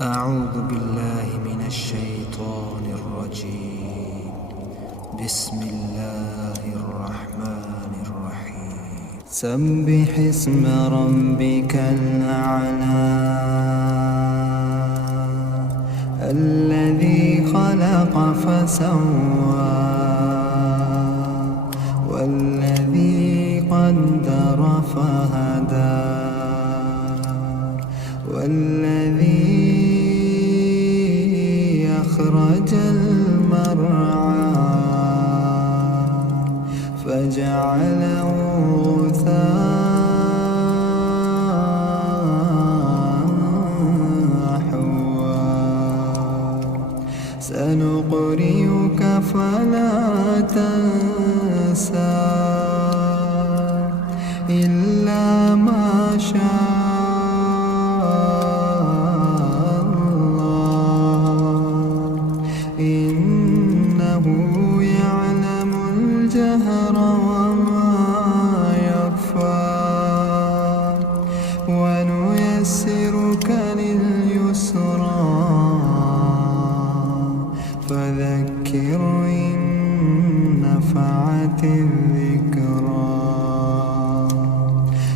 أعوذ بالله من الشيطان الرجيم. بسم الله الرحمن الرحيم. سبح اسم ربك الأعلى الذي خلق فسوى والذي قدر فهدى والذي أخرج المرعى فجعله غثاء أحوى سنقرئك فلا تنسى إلا ما شاء إنه يعلم الجهر وما يخفى ونيسرك لليسرى فذكر إن نفعت الذكرى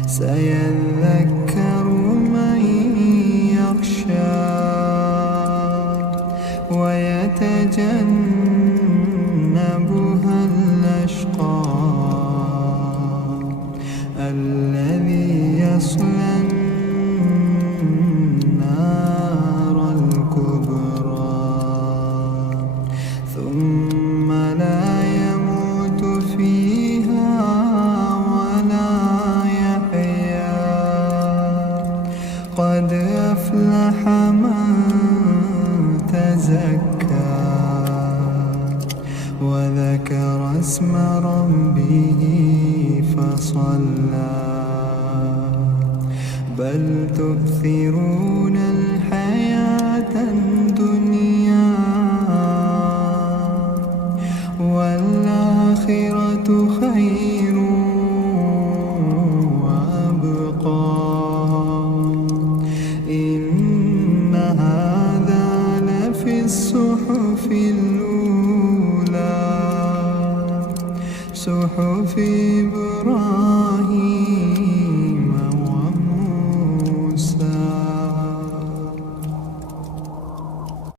سيذكر من يخشى ويتجنبها الأشقى الذي يصلى النار الكبرى ثم لا يموت فيها ولا يحيا قد أفلح من تزكى وذكر اسم ربه فصلى بل تؤثرون